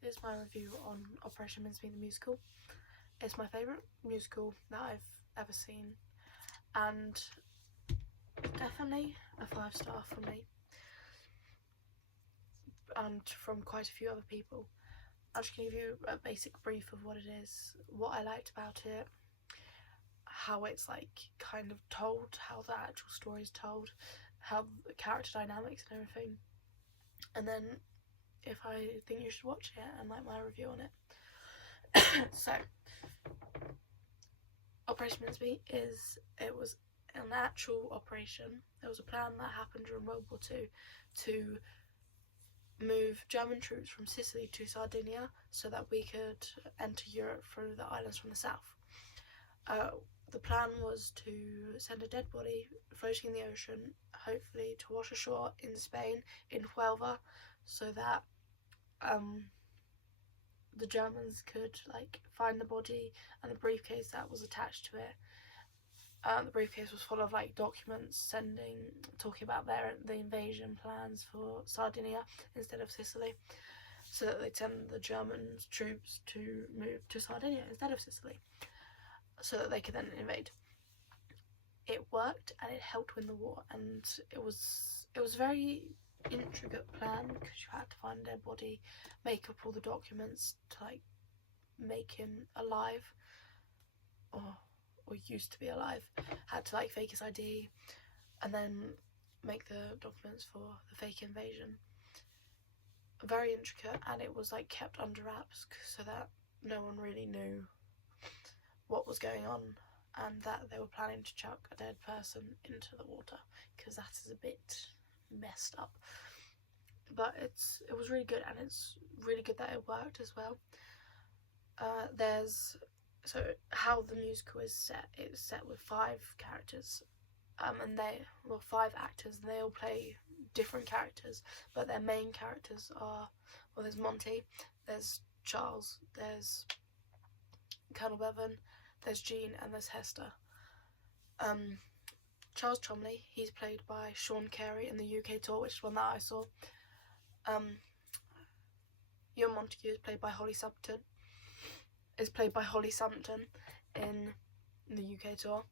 this is my review on Operation Mincemeat the musical. It's my favourite musical that I've ever seen, and definitely a 5-star from me, and from quite a few other people. I'll just give you a basic brief of what it is, what I liked about it, how it's like kind of told, how the actual story is told, how the character dynamics and everything, and then if I think you should watch it and like my review on it. So, Operation Mincemeat was an actual operation. There was a plan that happened during World War II to move German troops from Sicily to Sardinia so that we could enter Europe through the islands from the south. The plan was to send a dead body floating in the ocean, hopefully to wash ashore in Spain, in Huelva, so that the Germans could like find the body and the briefcase that was attached to it. The briefcase was full of like documents talking about the invasion plans for Sardinia instead of Sicily, so that they'd send the German troops to move to Sardinia instead of Sicily, so that they could then invade. It worked and it helped win the war, and it was a very intricate plan because you had to find a dead body, make up all the documents to like make him alive, or used to be alive, had to like fake his ID, and then make the documents for the fake invasion. Very intricate, and it was like kept under wraps so that no one really knew what was going on, and that they were planning to chuck a dead person into the water, because that is a bit messed up. But it was really good, and it's really good that it worked as well. So how the musical is set, it's set with 5 characters, and 5 actors, and they all play different characters, but their main characters are, well, there's Monty, there's Charles, there's Colonel Bevan, there's Jean, and there's Hester. Charles Chomley, he's played by Sean Carey in the UK tour, which is one that I saw. Ewan Montague is played by Holly Sumpton. In the UK tour.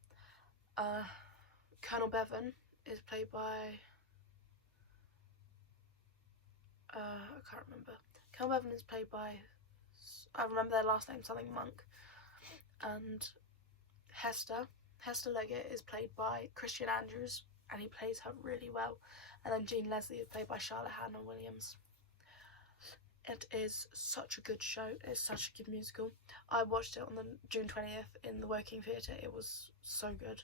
Colonel Bevan is played by I can't remember. Colonel Bevan is played by, I remember their last name, something Monk. And Hester Leggett is played by Christian Andrews, and he plays her really well. And then Jean Leslie is played by Charlotte Hannah Williams. It is such a good show. It's such a good musical. I watched it on the June 20th in the Working Theatre. It was so good.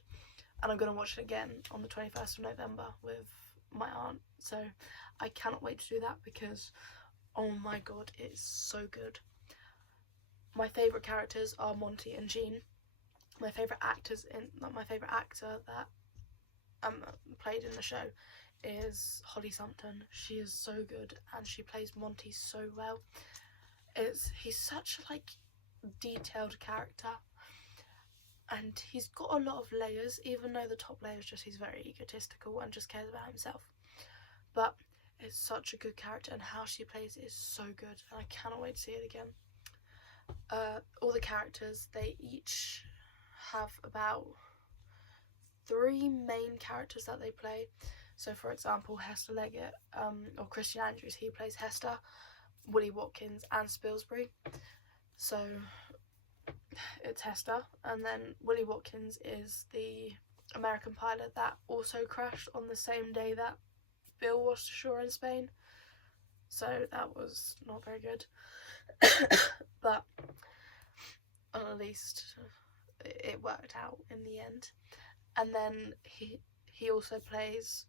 And I'm going to watch it again on the 21st of November with my aunt. So I cannot wait to do that, because oh my god, it is so good. My favourite characters are Monty and Jean. My favourite actor that played in the show is Holly Sumpton. She is so good, and she plays Monty so well. He's such a like detailed character, and he's got a lot of layers, even though the top layer is just he's very egotistical and just cares about himself. But it's such a good character, and how she plays it is so good, and I cannot wait to see it again. All the characters, they each have about 3 main characters that they play. So for example, Hester Leggett, or Christian Andrews, he plays Hester, Willie Watkins and Spilsbury. So it's Hester, and then Willie Watkins is the American pilot that also crashed on the same day that Bill washed ashore in Spain. So that was not very good. But at least it worked out in the end. And then he also plays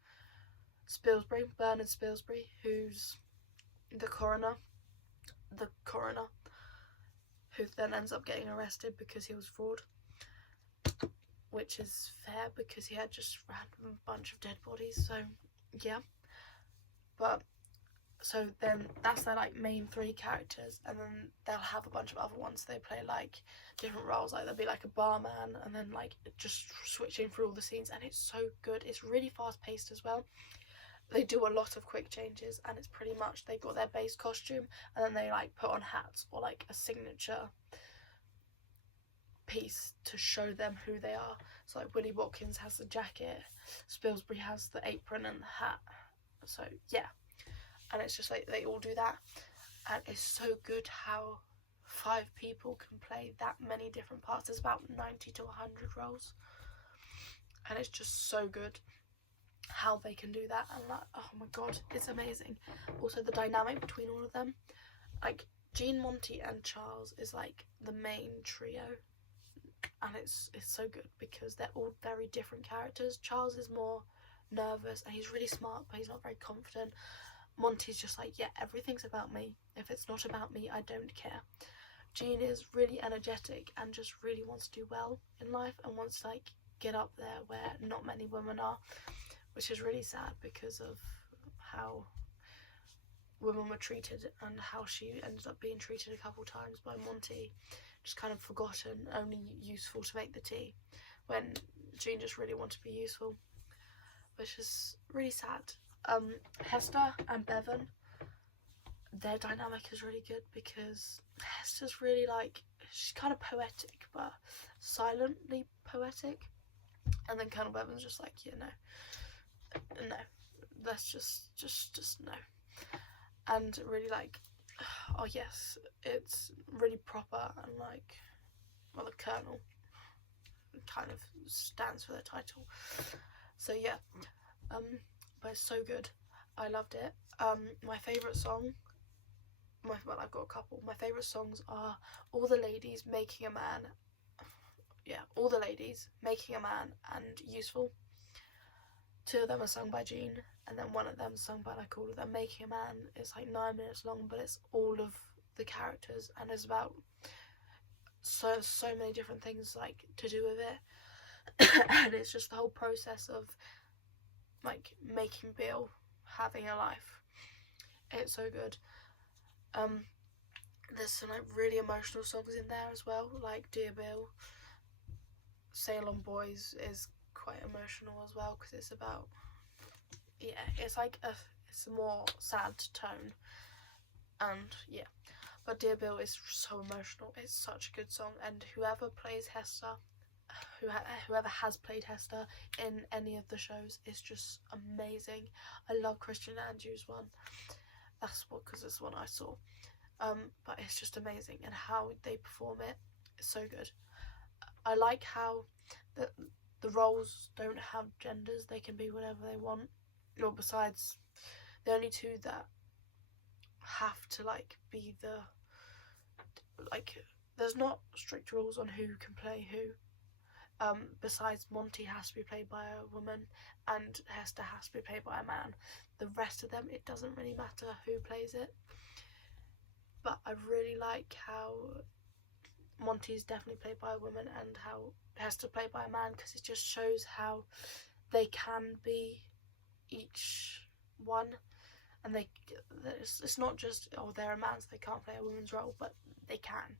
Spilsbury, Bernard Spilsbury, who's the coroner, who then ends up getting arrested because he was fraud, which is fair because he had just random bunch of dead bodies. So yeah, but so then that's their like main 3 characters, and then they'll have a bunch of other ones. They play like different roles, like they'll be like a barman, and then like just switching through all the scenes, and it's so good. It's really fast paced as well, they do a lot of quick changes, and it's pretty much they've got their base costume and then they like put on hats or like a signature piece to show them who they are. So like Willie Watkins has the jacket, Spilsbury has the apron and the hat. So yeah, and it's just like they all do that, and it's so good how 5 people can play that many different parts. There's about 90 to 100 roles, and it's just so good how they can do that, and like, oh my god, it's amazing. Also the dynamic between all of them, like Jean, Monty and Charles is like the main trio, and it's so good because they're all very different characters. Charles is more nervous and he's really smart, but he's not very confident. Monty's just like, yeah, everything's about me. If it's not about me, I don't care. Jean is really energetic and just really wants to do well in life and wants to like get up there where not many women are, which is really sad because of how women were treated and how she ended up being treated a couple times by Monty, just kind of forgotten, only useful to make the tea, when Jean just really wanted to be useful, which is really sad. Hester and Bevan, their dynamic is really good because Hester's really like, she's kind of poetic but silently poetic, and then Colonel Bevan's just like, yeah, no, let's just no. And really like, oh yes, it's really proper, and like, well, the Colonel kind of stands for the title. So yeah, but it's so good. I loved it. My favourite song, well, I've got a couple. My favourite songs are All the Ladies, Making a Man. Yeah, All the Ladies, Making a Man, and Useful. 2 of them are sung by Jean, and then 1 of them is sung by like all of them. Making a Man is like 9 minutes long, but it's all of the characters, and it's about so many different things like to do with it. And it's just the whole process of like making Bill having a life. It's so good. There's some like really emotional songs in there as well, like Dear Bill. Sail On Boys is quite emotional as well because it's about, yeah, it's like it's a more sad tone, and yeah, but Dear Bill is so emotional. It's such a good song, and whoever plays Hester, whoever has played Hester in any of the shows is just amazing. I love Christian Andrews' one. That's what, because it's the one I saw. But it's just amazing, and how they perform it is so good. I like how the roles don't have genders. They can be whatever they want. Or besides, the only 2 that have to like be the, like, there's not strict rules on who can play who. Besides, Monty has to be played by a woman and Hester has to be played by a man. The rest of them, it doesn't really matter who plays it. But I really like how Monty's definitely played by a woman and how Hester played by a man, because it just shows how they can be each one, and it's not just, oh, they're a man so they can't play a woman's role, but they can,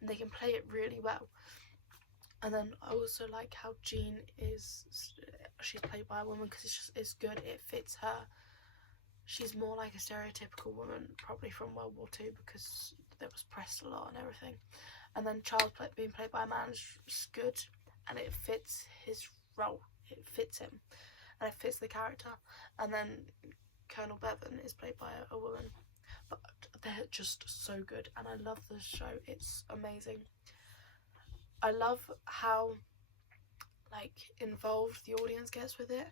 and they can play it really well. And then I also like how Jean she's played by a woman because it's good, it fits her. She's more like a stereotypical woman, probably from World War II, because there was pressed a lot and everything. And then Charles being played by a man is good, and it fits his role, it fits him, and it fits the character. And then Colonel Bevan is played by a woman, but they're just so good, and I love the show. It's amazing. I love how like involved the audience gets with it.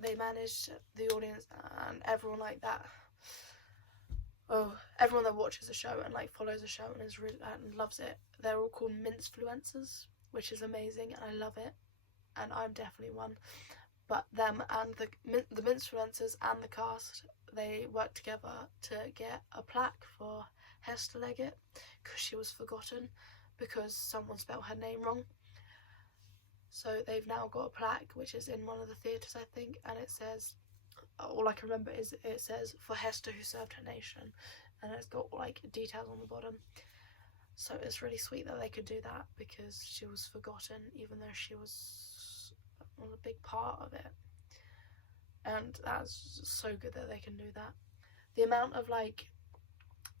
They managed the audience and everyone like that. Oh, everyone that watches the show and like follows the show and is really and loves it. They're all called Mincefluencers, which is amazing, and I love it. And I'm definitely one. But them and the Mincefluencers and the cast, they worked together to get a plaque for Hester Leggett because she was forgotten because someone spelled her name wrong. So they've now got a plaque which is in one of the theatres, I think, and it says, all I can remember is it says, for Hester who served her nation, and it's got like details on the bottom. So it's really sweet that they could do that because she was forgotten, even though she was a big part of it. and that's so good that they can do that. The amount of like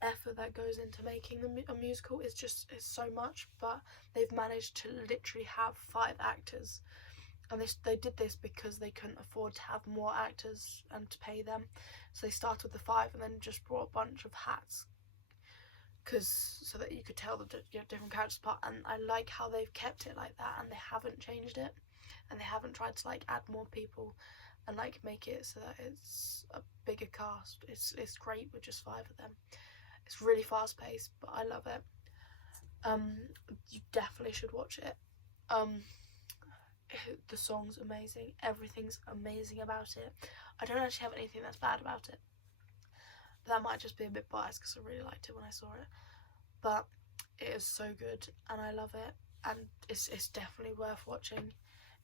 effort that goes into making a musical is so much, but they've managed to literally have 5 actors, and they did this because they couldn't afford to have more actors and to pay them, so they started with the 5 and then just brought a bunch of hats so that you could tell the different characters apart. And I like how they've kept it like that, and they haven't changed it, and they haven't tried to like add more people and like make it so that it's a bigger cast. It's great with just 5 of them. It's really fast paced, but I love it. You definitely should watch it. The song's amazing. Everything's amazing about it. I don't actually have anything that's bad about it. That might just be a bit biased because I really liked it when I saw it, but it is so good and I love it, and it's definitely worth watching.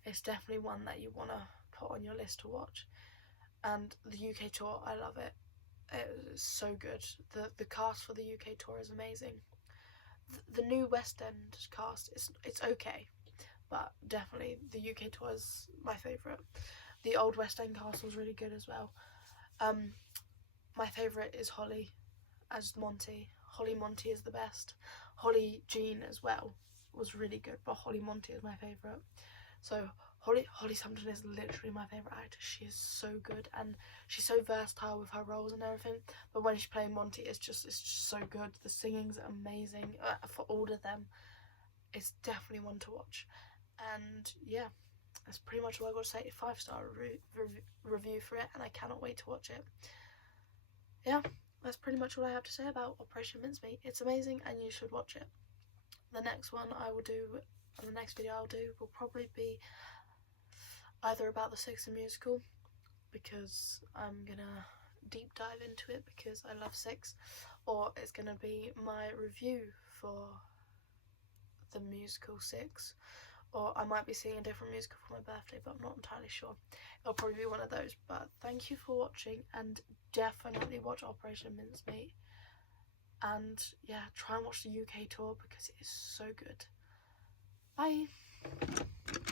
It's definitely one that you want to put on your list to watch. And the UK tour, I love it. It's so good. The cast for the UK tour is amazing. The new West End cast it's okay, but definitely the UK tour is my favourite. The old West End cast was really good as well. My favourite is Holly as Monty. Holly Monty is the best. Holly Jean as well was really good, but Holly Monty is my favourite. So Holly Sumpton is literally my favourite actor. She is so good, and she's so versatile with her roles and everything. But when she's playing Monty, it's just so good. The singing's amazing for all of them. It's definitely one to watch. And yeah, that's pretty much all I got to say. 5-star review for it, and I cannot wait to watch it. Yeah, that's pretty much all I have to say about Operation Mincemeat. It's amazing and you should watch it. The next one I will do, and the next video I'll do will probably be either about the Six the Musical, because I'm gonna deep dive into it because I love Six, or it's gonna be my review for the musical Six, or I might be seeing a different musical for my birthday, but I'm not entirely sure. It'll probably be one of those. But thank you for watching, and definitely watch Operation Mincemeat. And yeah, try and watch the UK tour because it is so good. Bye.